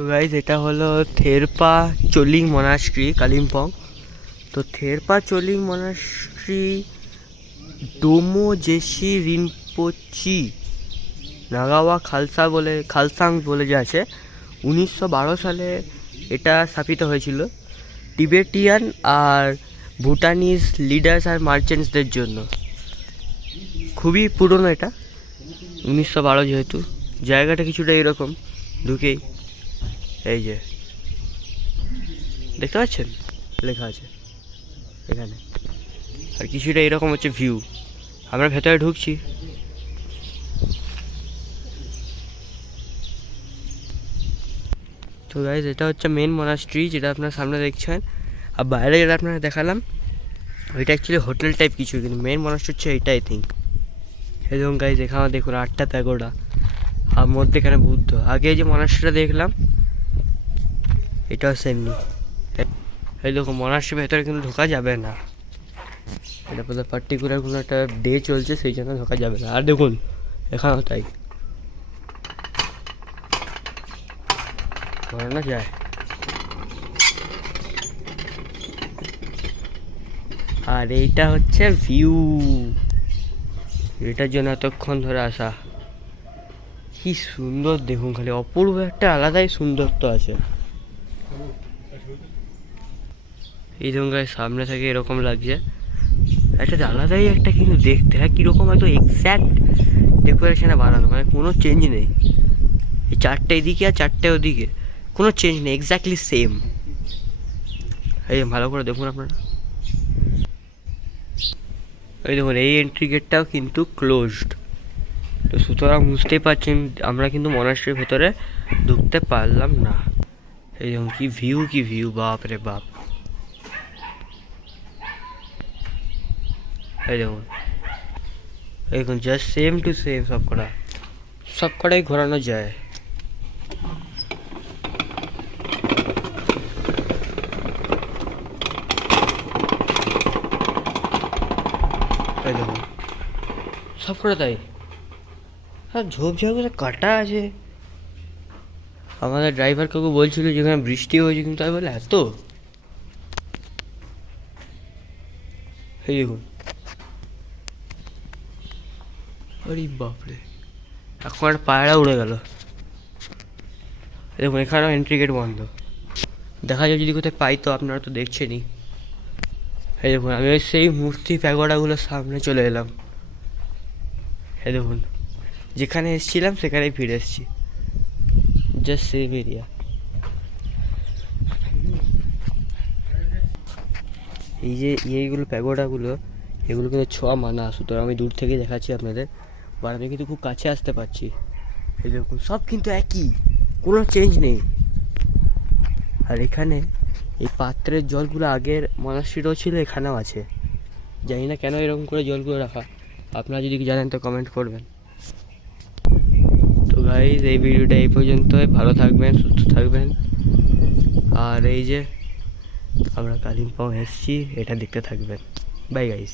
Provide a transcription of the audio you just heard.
তো গাইজ এটা হলো থেরপা চোলিং মনাস্ট্রি কালিম্পং। তো থেরপা চোলিং মনাস্ট্রি ডোমো জেসি রিনপোচি নাগাওয়া খালসাং বলে যে আছে, 1912 সালে এটা স্থাপিত হয়েছিল টিবেটিয়ান আর ভুটানিজ লিডার্স আর মার্চেন্টসদের জন্য। খুবই পুরনো এটা, 1912 যেহেতু। জায়গাটা কিছুটা এরকম, ঢুকেই এই যে দেখতে পাচ্ছেন লেখা আছে এখানে, আর কিছুটা এরকম হচ্ছে ভিউ। আমরা ভেতরে ঢুকছি। তো গাইজ এটা হচ্ছে মেন মনাস্ট্রি যেটা আপনার সামনে দেখছেন, আর বাইরে যেটা আপনারা দেখালাম ওইটা অ্যাকচুয়ালি হোটেল টাইপ কিছু, কিন্তু মেন মনাস্ট্রি হচ্ছে এইটা আই থিঙ্ক। এবং গাইজ এখানে দেখুন 8টা প্যাগোডা, আর মধ্যেখানে বুদ্ধ। আগে যে মনাস্ট্রিটা দেখলাম এটাও সেমনি। এই দেখুন মনাস্ট্রির ভেতরে কিন্তু ঢোকা যাবে না, এটা বোধহয় পার্টিকুলার কোনো একটা ডে চলছে সেই জন্য ঢোকা যাবে না। আর দেখুন এখানেও তাই, ঘোরানো যায়। আর এইটা হচ্ছে ভিউ, এটার জন্য এতক্ষণ ধরে আসা। কি সুন্দর দেখুন, খালি অপূর্ব একটা আলাদাই সুন্দরত্ব আছে। এই ধরুন সামনে থেকে এরকম লাগছে, একটা আলাদাই একটা কিন্তু দেখতে। হ্যাঁ কীরকম হয়তো এক্স্যাক্ট ডেকোরেশনে বানানো, মানে কোনো চেঞ্জ নেই। এই 4টে এদিকে আর 4টে ওদিকে, কোনো চেঞ্জ নেই, এক্স্যাক্টলি সেম। এই ভালো করে দেখুন আপনারা, এই দেখুন এই এন্ট্রি গেটটাও কিন্তু ক্লোজড। তো সুতরাং বুঝতেই পারছেন আমরা কিন্তু মনাস্ট্রির ভেতরে ঢুকতে পারলাম না। এই দেখুন কি ভিউ, বাপ রে বাপ। এই দেখুন জাস্ট সেম টু সেম, সবকটাই ঘোরানো যায়। এই দেখুন সবকটা তাই। হ্যাঁ ঝোপঝাপ করে কাটা আছে। আমাদের ড্রাইভার কাকু বলছিল যেখানে বৃষ্টি হয়েছে, কিন্তু আমি বলে এত। এই দেখুন, আরে বাপরে, এখন একটা পায়রা উড়ে গেল। দেখুন এখানেও এন্ট্রি গেট বন্ধ। দেখা যায় যদি কোথায় পাই, তো আপনারা তো দেখছেনই। এই দেখুন আমি ওই সেই মূর্তি প্যাগোডাগুলোর সামনে চলে এলাম। এই দেখুন যেখানে এসেছিলাম সেখানেই ফিরে এসেছি, জাস্ট সেম এরিয়া। এই যে এইগুলো প্যাগোডাগুলো, এগুলো কিন্তু ছোঁয়া মানা, সুতরাং আমি দূর থেকে দেখাচ্ছি আপনাদের, বাট আমি কিন্তু খুব কাছে আসতে পারছি। এই দেখুন সব কিন্তু একই, কোনো চেঞ্জ নেই। আর এখানে এই পাত্রের জলগুলো আগের মনাস্ট্রিটাও ছিল, এখানেও আছে। জানি না কেন এরকম করে জলগুলো রাখা, আপনারা যদি জানেন তো কমেন্ট করবেন। তো গাইজ এই ভিডিওটা এই পর্যন্তই। ভালো থাকবেন, সুস্থ থাকবেন। আর এই যে আমরা কালিম্পং এসেছি, এটা দেখতে থাকবেন। By guys.